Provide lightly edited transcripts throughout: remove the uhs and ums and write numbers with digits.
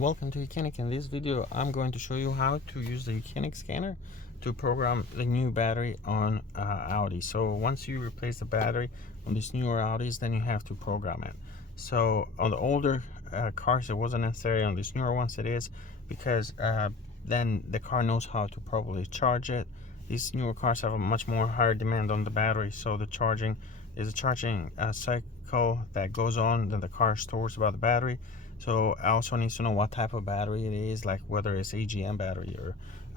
Welcome to YOUCANIC. In this video I'm going to show you how to use the YOUCANIC scanner to program the new battery on Audi. So once you replace the battery on these newer Audis, then you have to program it. So on the older cars it wasn't necessary. On these newer ones it is, because then the car knows how to properly charge it. These newer cars have a much more higher demand on the battery, so the charging is a charging cycle that goes on, then the car stores about the battery. So I also need to know what type of battery it is, like whether it's AGM battery or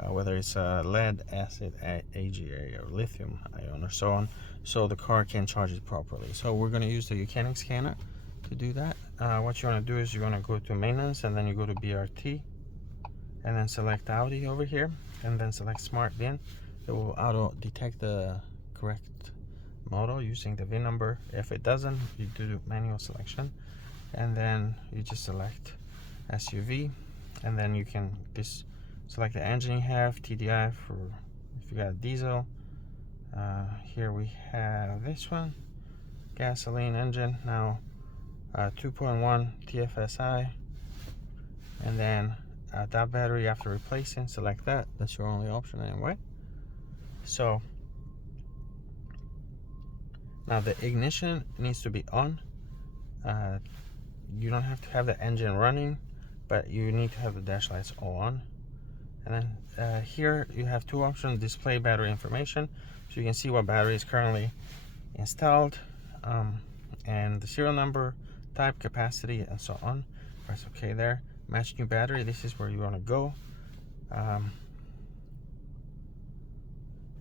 whether it's lead acid AGA or lithium ion or so on, so the car can charge it properly. So we're going to use the YOUCANIC scanner to do that. What you want to do is you want to go to maintenance, and then you go to BRT, and then select Audi over here, and then select Smart VIN. It will auto detect the correct model using the VIN number. If it doesn't, you do manual selection, and then you just select SUV, and then you can just select the engine you have, TDI for if you got diesel. Here we have this one, gasoline engine, now 2.1 TFSI, and then that battery after replacing, select that. That's your only option anyway. So now the ignition needs to be on. You don't have to have the engine running, but you need to have the dash lights all on. And then here you have two options: display battery information, so you can see what battery is currently installed, and the serial number, type, capacity, and so on. Press OK there. Match new battery, this is where you want to go. And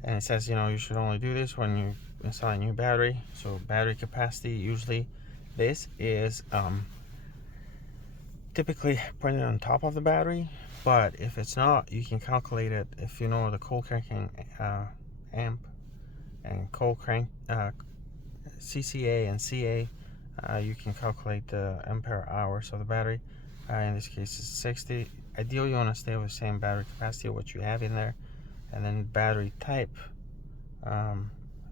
it says, you should only do this when you install a new battery. So battery capacity, usually this is typically printed on top of the battery, but if it's not, you can calculate it. If you know the cold cranking amp and cold crank CCA and CA, you can calculate the ampere hours of the battery. In this case it's 60. Ideally you want to stay with the same battery capacity of what you have in there. And then battery type,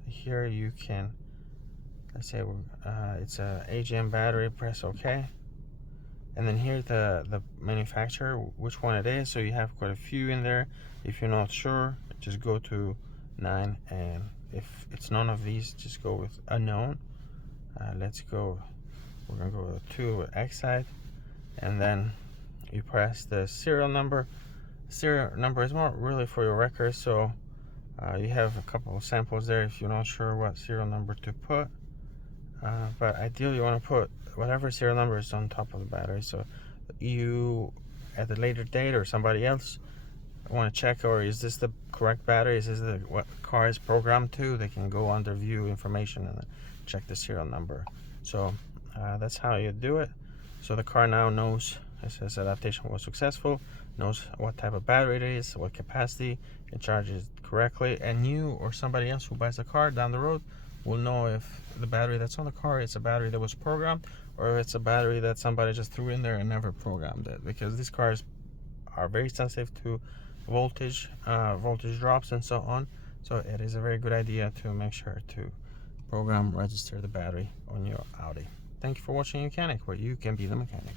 here you can, let's say it's a AGM battery, press OK. And then here the manufacturer, which one it is. So you have quite a few in there. If you're not sure, just go to 9, and if it's none of these, just go with unknown. Let's go, we're gonna go with 2 with Excite, and then you press the serial number. Serial number is more really for your record, so you have a couple of samples there if you're not sure what serial number to put, but ideally you want to put whatever serial number is on top of the battery. So you at a later date, or somebody else want to check, or is this the correct battery, is this what car is programmed to, they can go under view information and check the serial number. So that's how you do it. So the car now knows, it says adaptation was successful, knows what type of battery it is, what capacity, it charges correctly, and you or somebody else who buys the car down the road will know if the battery that's on the car is a battery that was programmed, or if it's a battery that somebody just threw in there and never programmed it, because these cars are very sensitive to voltage drops and so on. So it is a very good idea to make sure to register the battery on your Audi. Thank you for watching YOUCANIC, where you can be the mechanic.